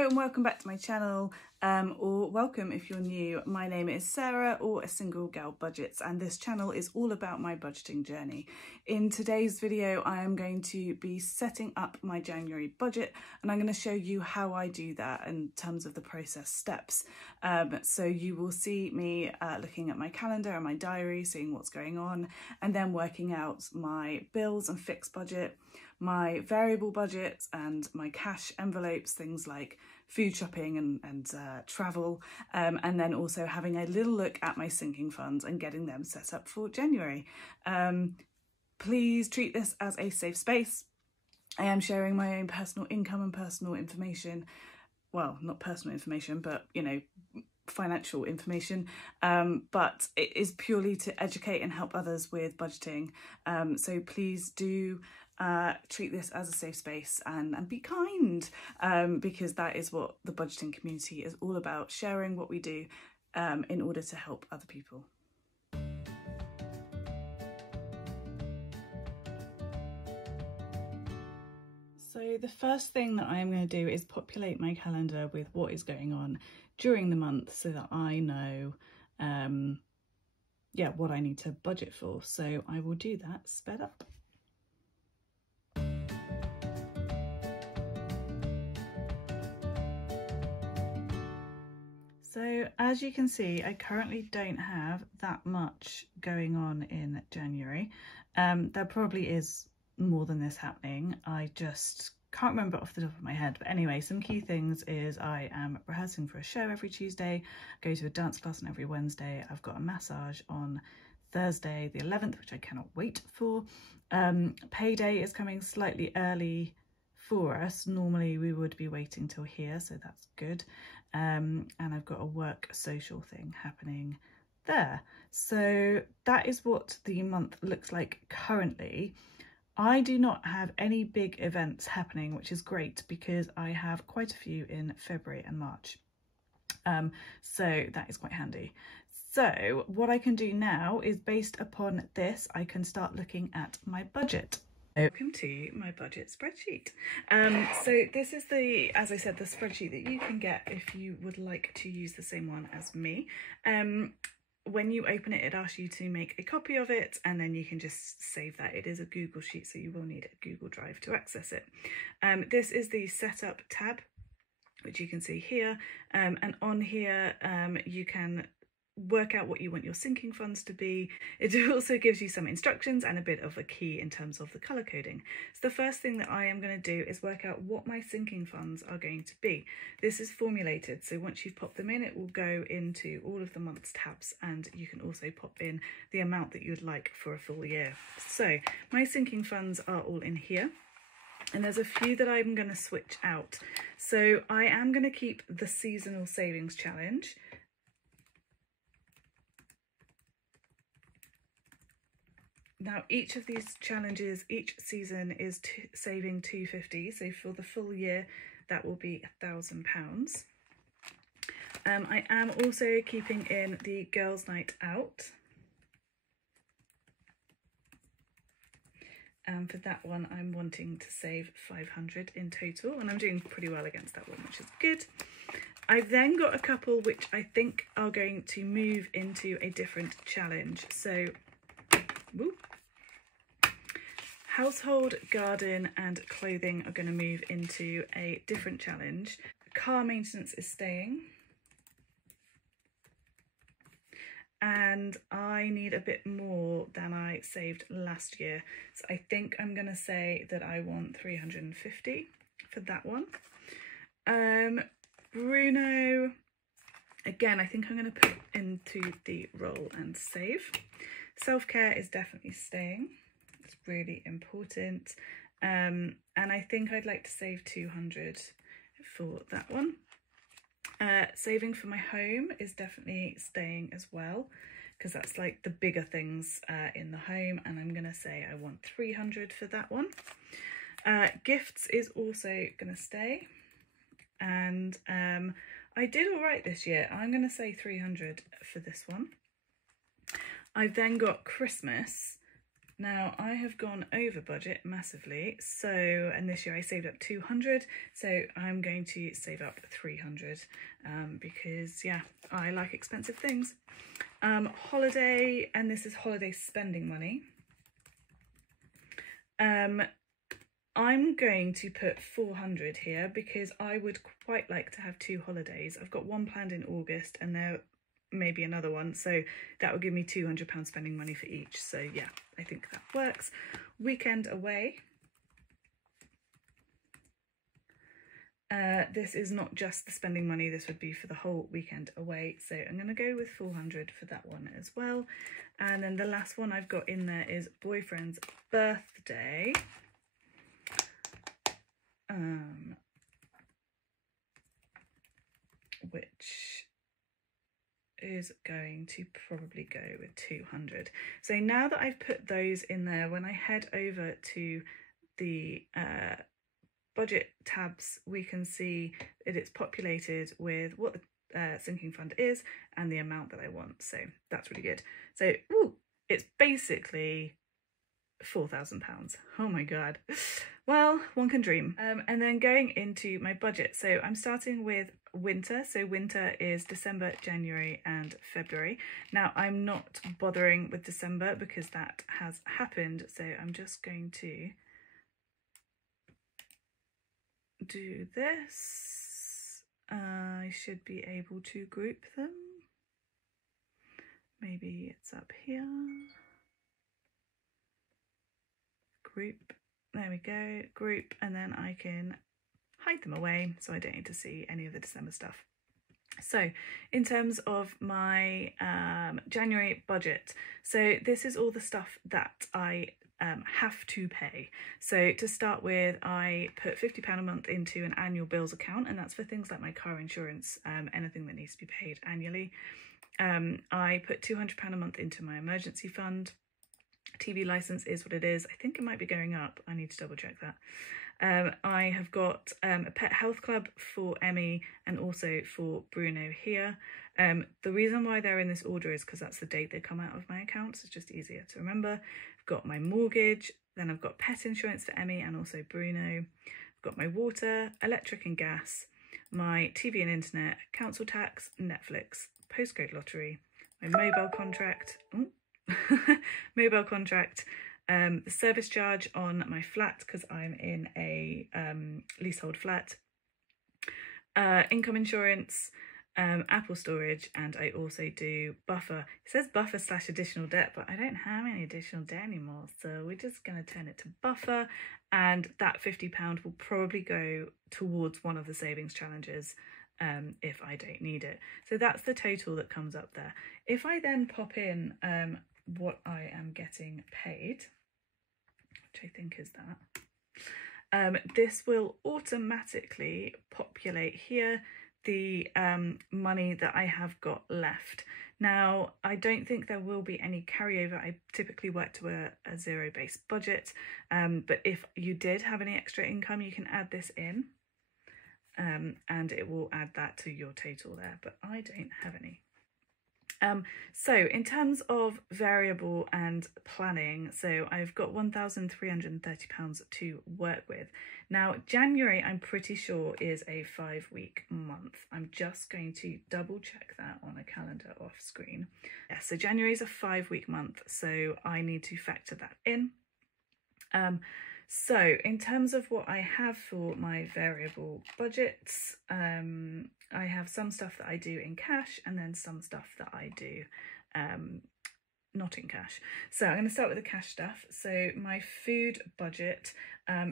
Hello and welcome back to my channel, or welcome if you're new. My name is Sarah, or A Single Gal Budgets, and this channel is all about my budgeting journey. In today's video I am going to be setting up my January budget, and I'm going to show you how I do that in terms of the process steps. So you will see me looking at my calendar and my diary, seeing what's going on, and then working out my bills and fixed budget, my variable budget and my cash envelopes, things like food shopping and travel, and then also having a little look at my sinking funds and getting them set up for January. Please treat this as a safe space. I am sharing my own personal income and personal information. Well, not personal information, but you know, financial information, but it is purely to educate and help others with budgeting. So please do treat this as a safe space and be kind, because that is what the budgeting community is all about, sharing what we do in order to help other people. So the first thing that I am going to do is populate my calendar with what is going on during the month so that I know what I need to budget for. So I will do that sped up. So as you can see, I currently don't have that much going on in January. There probably is more than this happening. I just can't remember off the top of my head. But anyway, some key things is I am rehearsing for a show every Tuesday, go to a dance class on every Wednesday. I've got a massage on Thursday the 11th, which I cannot wait for. Payday is coming slightly early for us. Normally we would be waiting till here, so that's good. And I've got a work social thing happening there. So that is what the month looks like currently. I do not have any big events happening, which is great because I have quite a few in February and March. So that is quite handy. So what I can do now is, based upon this, I can start looking at my budget. Welcome to my budget spreadsheet. So this is the, as I said, the spreadsheet that you can get if you would like to use the same one as me. When you open it, it asks you to make a copy of it, and then you can just save that. It is a Google Sheet, so you will need a Google Drive to access it. This is the setup tab, which you can see here, and on here you can work out what you want your sinking funds to be. It also gives you some instructions and a bit of a key in terms of the colour coding. So the first thing that I am going to do is work out what my sinking funds are going to be. This is formulated, so once you've popped them in, it will go into all of the month's tabs, and you can also pop in the amount that you'd like for a full year. So my sinking funds are all in here, and there's a few that I'm going to switch out. So I am going to keep the seasonal savings challenge. Now, each of these challenges, each season is saving £250, so for the full year that will be £1,000. I am also keeping in the girls' night out. For that one, I'm wanting to save £500 in total, and I'm doing pretty well against that one, which is good. I've then got a couple which I think are going to move into a different challenge. So, whoop. Household, garden and clothing are going to move into a different challenge. Car maintenance is staying. And I need a bit more than I saved last year. So I think I'm going to say that I want 350 for that one. Bruno, again, I think I'm going to put into the roll and save. Self-care is definitely staying. It's really important. And I think I'd like to save 200 for that one. Saving for my home is definitely staying as well, because that's like the bigger things in the home, and I'm going to say I want 300 for that one. Gifts is also going to stay, and I did all right this year. I'm going to say 300 for this one. I've then got Christmas, Now I have gone over budget massively, so, and this year I saved up 200, so I'm going to save up 300 because yeah, I like expensive things. Holiday, and this is holiday spending money. I'm going to put 400 here because I would quite like to have 2 holidays. I've got one planned in August and there may be another one, so that will give me £200 spending money for each. So yeah, I think that works. Weekend away. This is not just the spending money, this would be for the whole weekend away. So I'm going to go with 400 for that one as well. And then the last one I've got in there is boyfriend's birthday. Which is going to probably go with 200. So now that I've put those in there, when I head over to the budget tabs, we can see that it's populated with what the sinking fund is and the amount that I want. So that's really good. So it's basically £4,000. Oh my god. Well, one can dream. And then going into my budget, so I'm starting with winter. So winter is December, January and February. Now I'm not bothering with December because that has happened, so I'm just going to do this. I should be able to group them. Maybe it's up here. Group, there we go, group, and then I can hide them away so I don't need to see any of the December stuff. So in terms of my January budget, so this is all the stuff that I have to pay. So to start with, I put £50 a month into an annual bills account, and that's for things like my car insurance, anything that needs to be paid annually. I put £200 a month into my emergency fund. TV license is what it is. I think it might be going up. I need to double check that. I have got a pet health club for Emmy and also for Bruno here. The reason why they're in this order is because that's the date they come out of my account, so it's just easier to remember. I've got my mortgage, then I've got pet insurance for Emmy and also Bruno. I've got my water, electric and gas, my TV and internet, council tax, Netflix, postcode lottery, my mobile contract, mobile contract, the service charge on my flat because I'm in a leasehold flat, income insurance, Apple storage, and I also do buffer. It says buffer / additional debt, but I don't have any additional debt anymore, so we're just going to turn it to buffer, and that £50 will probably go towards one of the savings challenges if I don't need it. So that's the total that comes up there. If I then pop in what I am getting paid, which I think is that, this will automatically populate here the money that I have got left. Now, I don't think there will be any carryover. I typically work to a zero-based budget, but if you did have any extra income, you can add this in, and it will add that to your total there, but I don't have any. So in terms of variable and planning, so I've got £1,330 to work with. Now, January, I'm pretty sure is a 5-week month. I'm just going to double check that on a calendar off screen. Yeah, so January is a 5-week month, so I need to factor that in. So in terms of what I have for my variable budgets, I have some stuff that I do in cash and then some stuff that I do not in cash. So I'm going to start with the cash stuff. So my food budget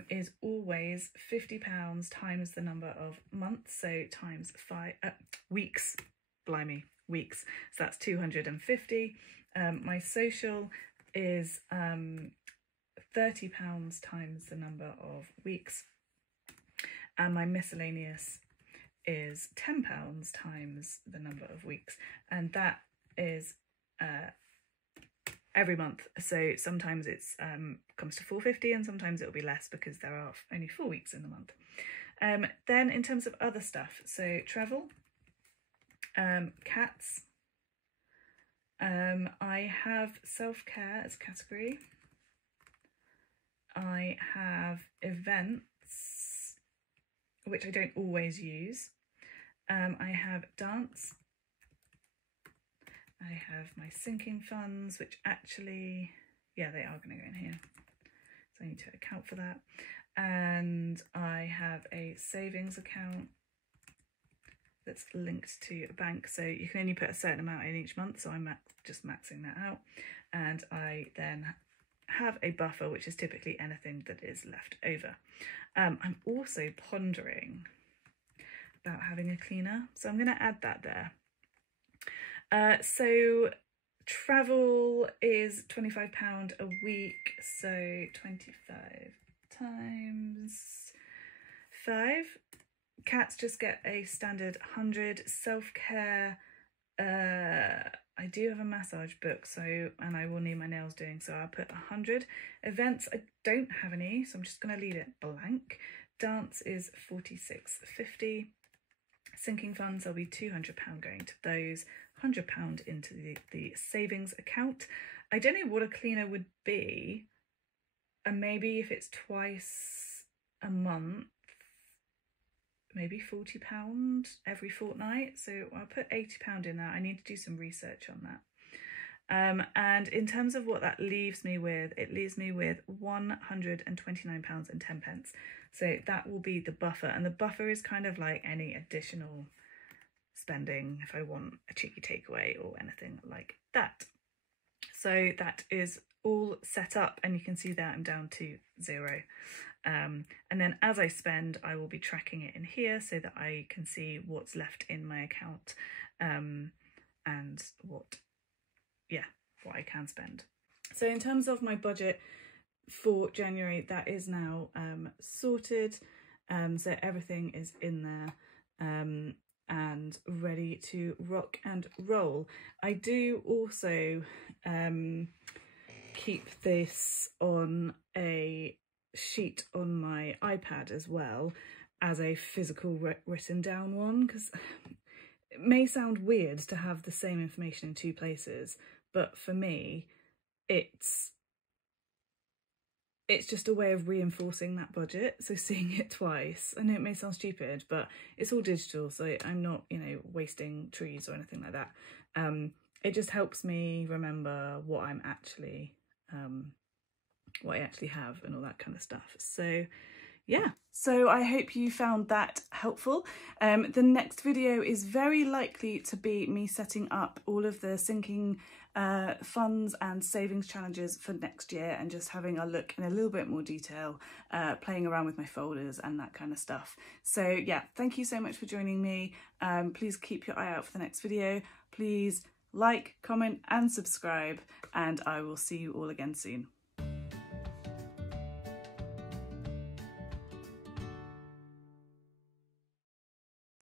is always £50 times the number of months, so times 5 weeks, blimey, weeks. So that's 250. My social is £30 times the number of weeks, and my miscellaneous is £10 times the number of weeks, and that is every month. So sometimes it's comes to £450 and sometimes it'll be less because there are only 4 weeks in the month. Then in terms of other stuff, so travel, cats, I have self-care as a category. I have events, which I don't always use. I have dance. I have my sinking funds, which actually, yeah, they are going to go in here. So I need to account for that. And I have a savings account that's linked to a bank. So you can only put a certain amount in each month. So I'm just maxing that out. And I then have a buffer, which is typically anything that is left over. I'm also pondering about having a cleaner. So I'm going to add that there. So travel is £25 a week, so 25 times 5. Cats just get a standard 100. Self-care, I do have a massage book, so, and I will need my nails doing, so I'll put 100. Events, I don't have any, so I'm just going to leave it blank. Dance is £46.50. Sinking funds, there'll be £200 going to those, £100 into the savings account. I don't know what a cleaner would be, and maybe if it's twice a month, maybe £40 every fortnight. So I'll put £80 in that. I need to do some research on that. And in terms of what that leaves me with, it leaves me with £129.10. So that will be the buffer, and the buffer is kind of like any additional spending if I want a cheeky takeaway or anything like that. So that is all set up, and you can see that I'm down to 0. And then as I spend, I will be tracking it in here so that I can see what's left in my account, and what I can spend. So in terms of my budget for January, that is now sorted. So everything is in there and ready to rock and roll. I do also keep this on a sheet on my iPad as well as a physical written down one, because it may sound weird to have the same information in 2 places, but for me it's just a way of reinforcing that budget. So seeing it twice, I know it may sound stupid, but it's all digital, so I'm not, you know, wasting trees or anything like that. It just helps me remember what I'm actually what I actually have and all that kind of stuff. So yeah, so I hope you found that helpful. The next video is very likely to be me setting up all of the sinking funds and savings challenges for next year, and just having a look in a little bit more detail, playing around with my folders and that kind of stuff. So yeah, thank you so much for joining me. Please keep your eye out for the next video. Please like, comment and subscribe, and I will see you all again soon.